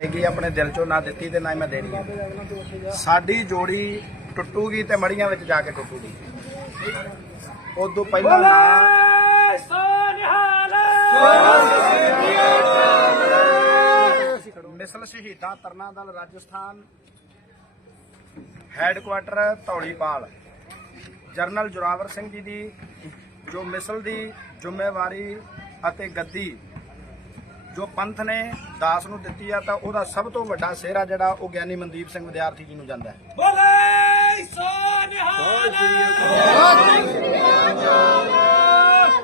ਹੈਗੀ ਆਪਣੇ ਦਿਲ ਚੋਂ ਨਾ ਦਿੱਤੀ ਤੇ ਨਾ ਹੀ ਮੈਂ ਦੇਣੀ ਹੈ। ਸਾਡੀ ਜੋੜੀ ਟੁੱਟੂਗੀ ਤੇ ਮੜੀਆਂ ਵਿੱਚ ਜਾ ਕੇ ਟੁੱਟੂਗੀ। ਉਦੋਂ ਪਹਿਲਾਂ ਨਾ ਮਿਸਲ ਸ਼ਹੀਦਾਂ ਤਰਨਾ ਦਲ ਰਾਜਸਥਾਨ ਹੈੱਡਕੁਆਟਰ ਧੌਲੀਪਾਲ ਜਰਨਲ ਜੁਰਾਵਰ ਸਿੰਘ ਜੀ ਦੀ ਜੋ ਮਿਸਲ ਦੀ ਜ਼ਿੰਮੇਵਾਰੀ ਅਤੇ ਗੱਦੀ ਜੋ ਪੰਥ ਨੇ ਦਾਸ ਨੂੰ ਦਿੱਤੀ ਆ ਤਾਂ ਉਹਦਾ ਸਭ ਤੋਂ ਵੱਡਾ ਸਿਹਰਾ ਜਿਹੜਾ ਉਹ ਗਿਆਨੀ ਮਨਦੀਪ ਸਿੰਘ ਵਿਦਿਆਰਥੀ ਜੀ ਨੂੰ ਜਾਂਦਾ ਹੈ। ਬੋਲੇ ਸੋਨਿਹਾਲ।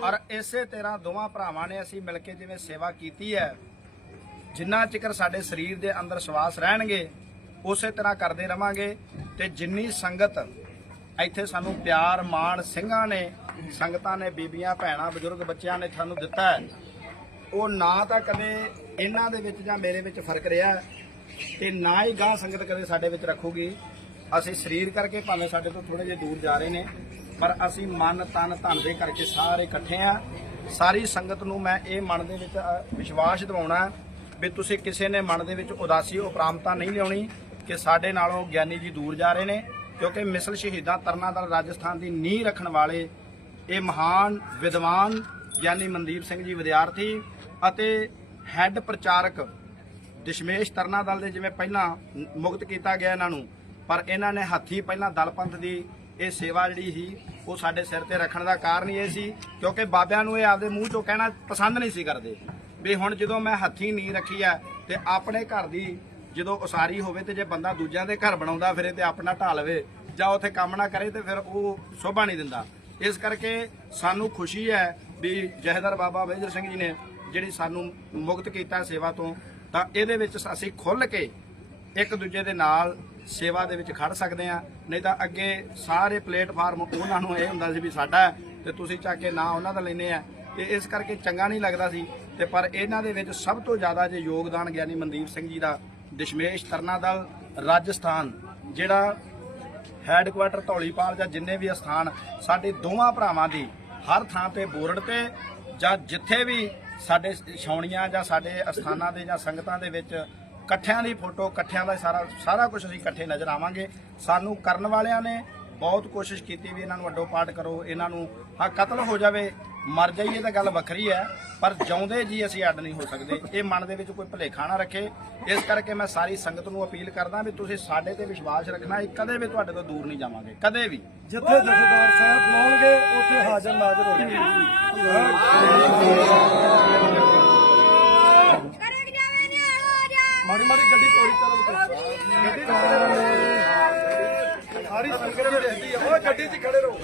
ਔਰ ਇਸੇ ਤਰ੍ਹਾਂ ਦੋਵਾਂ ਭਰਾਵਾਂ ਨੇ ਅਸੀਂ ਮਿਲ ਕੇ ਜਿਵੇਂ ਸੇਵਾ ਕੀਤੀ ਹੈ ਜਿੰਨਾ ਚਿਕਰ ਸਾਡੇ ਸਰੀਰ ਦੇ ਅੰਦਰ ਸਵਾਸ ਰਹਿਣਗੇ ਉਸੇ ਤਰ੍ਹਾਂ ਕਰਦੇ ਰਵਾਂਗੇ ਤੇ ਜਿੰਨੀ ਸੰਗਤ ਇੱਥੇ ਸਾਨੂੰ ਪਿਆਰ ਮਾਣ ਸਿੰਘਾਂ ਨੇ ਸੰਗਤਾਂ ਨੇ ਬੀਬੀਆਂ ਭੈਣਾਂ ਬਜ਼ੁਰਗ ਬੱਚਿਆਂ ਨੇ ਸਾਨੂੰ ਦਿੱਤਾ ਹੈ ਉਹ ਨਾ ਤਾਂ ਕਦੇ ਇਹਨਾਂ ਦੇ ਵਿੱਚ ਜਾਂ ਮੇਰੇ ਵਿੱਚ ਫ਼ਰਕ ਰਿਹਾ ਤੇ ਨਾ ਹੀ ਗਾਂ ਸੰਗਤ ਕਦੇ ਸਾਡੇ ਵਿੱਚ ਰੱਖੂਗੀ। ਅਸੀਂ ਸਰੀਰ ਕਰਕੇ ਭਾਵੇਂ ਸਾਡੇ ਤੋਂ ਥੋੜੇ ਜਿਹਾ ਦੂਰ ਜਾ ਰਹੇ ਨੇ, ਪਰ ਅਸੀਂ ਮਨ, ਤਨ, ਧਨ ਦੇ ਕਰਕੇ ਸਾਰੇ ਇਕੱਠੇ ਆ ਸਾਰੀ ਸੰਗਤ ਨੂੰ ਮੈਂ ਇਹ ਮਨ ਦੇ ਵਿੱਚ ਵਿਸ਼ਵਾਸ ਦਿਵਾਉਣਾ ਵੀ ਤੁਸੀਂ ਕਿਸੇ ਨੇ ਮਨ ਦੇ ਵਿੱਚ ਉਦਾਸੀ, ਉਪਰਾਮਤਾ ਨਹੀਂ ਲਿਆਉਣੀ ਕਿ ਸਾਡੇ ਨਾਲੋਂ ਗਿਆਨੀ ਜੀ ਦੂਰ ਜਾ ਰਹੇ ਨੇ, ਕਿਉਂਕਿ ਮਿਸਲ ਸ਼ਹੀਦਾਂ ਤਰਨਾ ਦਲ ਰਾਜਸਥਾਨ ਦੀ ਨੀਂਹ ਰੱਖਣ ਵਾਲੇ ਇਹ ਮਹਾਨ ਵਿਦਵਾਨ ਗਿਆਨੀ ਮਨਦੀਪ ਸਿੰਘ ਜੀ ਵਿਦਿਆਰਥੀ ਅਤੇ ਹੈੱਡ ਪ੍ਰਚਾਰਕ ਦਸ਼ਮੇਸ਼ ਤਰਨਾ ਦਲ ਦੇ ਜਿਵੇਂ ਪਹਿਲਾਂ ਮੁਕਤ ਕੀਤਾ ਗਿਆ ਇਹਨਾਂ ਨੂੰ, ਪਰ ਇਹਨਾਂ ਨੇ ਹੱਥੀ ਪਹਿਲਾਂ ਦਲ ਪੰਥ ਦੀ ਇਹ ਸੇਵਾ ਜਿਹੜੀ ਸੀ, ਉਹ ਸਾਡੇ ਸਿਰ ਤੇ ਰੱਖਣ ਦਾ ਕਾਰਨ ਇਹ ਸੀ, ਕਿਉਂਕਿ ਬਾਬਿਆਂ ਨੂੰ ਇਹ ਆਪਦੇ ਮੂੰਹ ਚੋਂ ਕਹਿਣਾ ਪਸੰਦ ਨਹੀਂ ਸੀ ਕਰਦੇ। ਵੀ ਹੁਣ ਜਦੋਂ ਮੈਂ ਹੱਥੀ ਨੀ ਰੱਖੀ ਆ ਤੇ ਆਪਣੇ ਘਰ ਦੀ ਜਦੋਂ ਉਸਾਰੀ ਹੋਵੇ ਤੇ ਜੇ ਬੰਦਾ ਦੂਜਿਆਂ ਦੇ ਘਰ ਬਣਾਉਂਦਾ ਫਿਰੇ ਤੇ ਆਪਣਾ ਢਾ ਲਵੇ ਜਾਂ ਉੱਥੇ ਕੰਮ ਨਾ ਕਰੇ ਤੇ ਫਿਰ ਉਹ ਸ਼ੋਭਾ ਨਹੀਂ ਦਿੰਦਾ। ਇਸ ਕਰਕੇ ਸਾਨੂੰ ਖੁਸ਼ੀ ਹੈ ਵੀ ਜਹਦਰ ਬਾਬਾ ਬੇਜਰ ਸਿੰਘ ਜੀ ਨੇ ਜਿਹੜੀ ਸਾਨੂੰ ਮੁਕਤ ਕੀਤਾ ਸੇਵਾ ਤੋਂ, ਤਾਂ ਇਹਦੇ ਵਿੱਚ ਅਸੀਂ ਖੁੱਲ ਕੇ ਇੱਕ ਦੂਜੇ ਦੇ ਨਾਲ ਸੇਵਾ ਦੇ ਵਿੱਚ ਖੜ ਸਕਦੇ ਆ ਨਹੀਂ ਤਾਂ ਅੱਗੇ ਸਾਰੇ ਪਲੇਟਫਾਰਮ ਉਹਨਾਂ ਨੂੰ ਇਹ ਹੁੰਦਾ ਸੀ ਵੀ ਸਾਡਾ ਹੈ ਤੇ ਤੁਸੀਂ ਚੱਕ ਕੇ ਨਾ ਉਹਨਾਂ ਦਾ ਲੈਨੇ ਆ। ਤੇ ਇਸ ਕਰਕੇ ਚੰਗਾ ਨਹੀਂ ਲੱਗਦਾ ਸੀ। ਤੇ ਪਰ ਇਹਨਾਂ ਦੇ ਵਿੱਚ ਸਭ ਤੋਂ ਜ਼ਿਆਦਾ ਜੇ ਯੋਗਦਾਨ ਗਿਆਨੀ ਮਨਦੀਪ ਸਿੰਘ ਜੀ ਦਾ, ਦਸ਼ਮੇਸ਼ ਤਰਨਾ ਦਲ, ਰਾਜਸਥਾਨ, ਜਿਹੜਾ ਹੈੱਡਕੁਆਟਰ ਧੌਲੀਪਾਲ ਜਾਂ ਜਿੰਨੇ ਵੀ ਅਸਥਾਨ ਸਾਡੇ ਦੋਵਾਂ ਭਰਾਵਾਂ ਦੀ ਹਰ ਥਾਂ ਤੇ ਬੋਰਡ ਤੇ ਜਾਂ ਜਿੱਥੇ ਵੀ ਸਾਡੇ ਛਾਉਣੀਆਂ ਜਾਂ ਸਾਡੇ ਅਸਥਾਨਾਂ ਦੇ ਜਾਂ ਸੰਗਤਾਂ ਦੇ ਵਿੱਚ ਇਕੱਠਿਆਂ ਦੀ ਫੋਟੋ, ਇਕੱਠਿਆਂ ਦਾ ਸਾਰਾ ਸਾਰਾ ਕੁਝ ਅਸੀਂ ਇਕੱਠੇ ਨਜ਼ਰ ਆਵਾਂਗੇ। ਸਾਨੂੰ ਕਰਨ ਵਾਲਿਆਂ ਨੇ ਬਹੁਤ ਕੋਸ਼ਿਸ਼ ਕੀਤੀ ਵੀ ਇਹਨਾਂ ਨੂੰ ਅੱਡੋ ਪਾਟ ਕਰੋ, ਇਹਨਾਂ ਨੂੰ ਹਾਂ ਕਤਲ ਹੋ ਜਾਵੇ ਮਰ ਜਾਈਏ ਤਾਂ ਗੱਲ ਵੱਖਰੀ ਹੈ, ਪਰ ਜਿਉਂਦੇ ਜੀ ਅਸੀਂ ਅੱਡ ਨਹੀਂ ਹੋ ਸਕਦੇ। ਇਹ ਮਨ ਦੇ ਵਿੱਚ ਕੋਈ ਭੁਲੇਖਾ ਨਾ ਰੱਖੇ। ਇਸ ਕਰਕੇ ਮੈਂ ਸਾਰੀ ਸੰਗਤ ਨੂੰ ਅਪੀਲ ਕਰਦਾ ਵੀ ਤੁਸੀਂ ਸਾਡੇ ਤੇ ਵਿਸ਼ਵਾਸ ਰੱਖਣਾ ਇਹ ਕਦੇ ਵੀ ਤੁਹਾਡੇ ਤੋਂ ਦੂਰ ਨਹੀਂ ਜਾਵਾਂਗੇ, ਕਦੇ ਵੀ। ਜਿੱਥੇ ਜਥੇਦਾਰ ਸਾਹਿਬ ਬੁਲਾਉਣਗੇ, ਉੱਥੇ ਹਾਜ਼ਰ ਨਾਜ਼ਰ ਹੋਣਗੇ ਮਾੜੀ ਮਾੜੀ ਗੱਡੀ ਤੋਰੀ ਤਰ੍ਹਾਂ ਗੱਡੀ ਤੋਰੀ ਸਾਰੀ ਸੰਗਤ ਜਿਹੜੀ ਰਹਿੰਦੀ ਉਹ ਗੱਡੀ 'ਚ ਖੜੇ ਰਹੋ।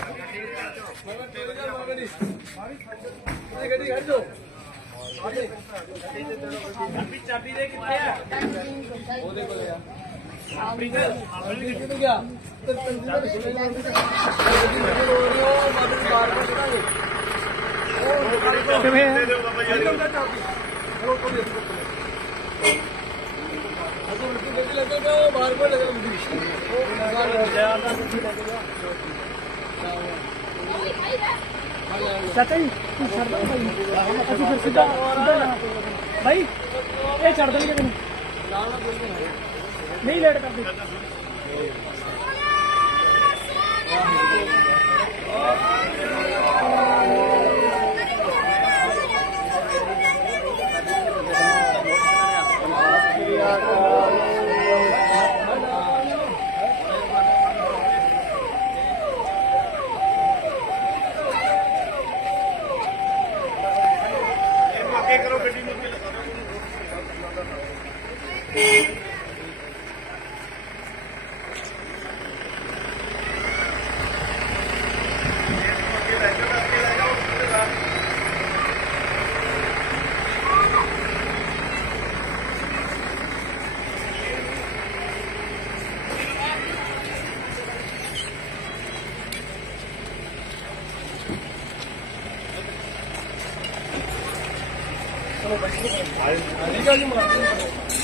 ਸਾਰੀ ਸੰਗਤ ਇਹ ਗੱਡੀ ਖੜ ਜਾਓ ਆਜੇ ਚਾਚਾ ਜੀ, ਤੂੰ ਛੱਡ ਦੋ ਭਾਈ। ਅਸੀਂ ਫਿਰ ਸਿੱਧਾ ਸਿੱਧਾ ਜਾਣਾ ਪਊਗਾ ਭਾਈ, ਇਹ ਛੱਡ ਦੇਣਗੇ ਤੈਨੂੰ। ਨਹੀਂ ਲੇਟ ਕਰਦੇ। ਠੀਕ ਆ ਜੀ ਮੁਲਾਕਾਤ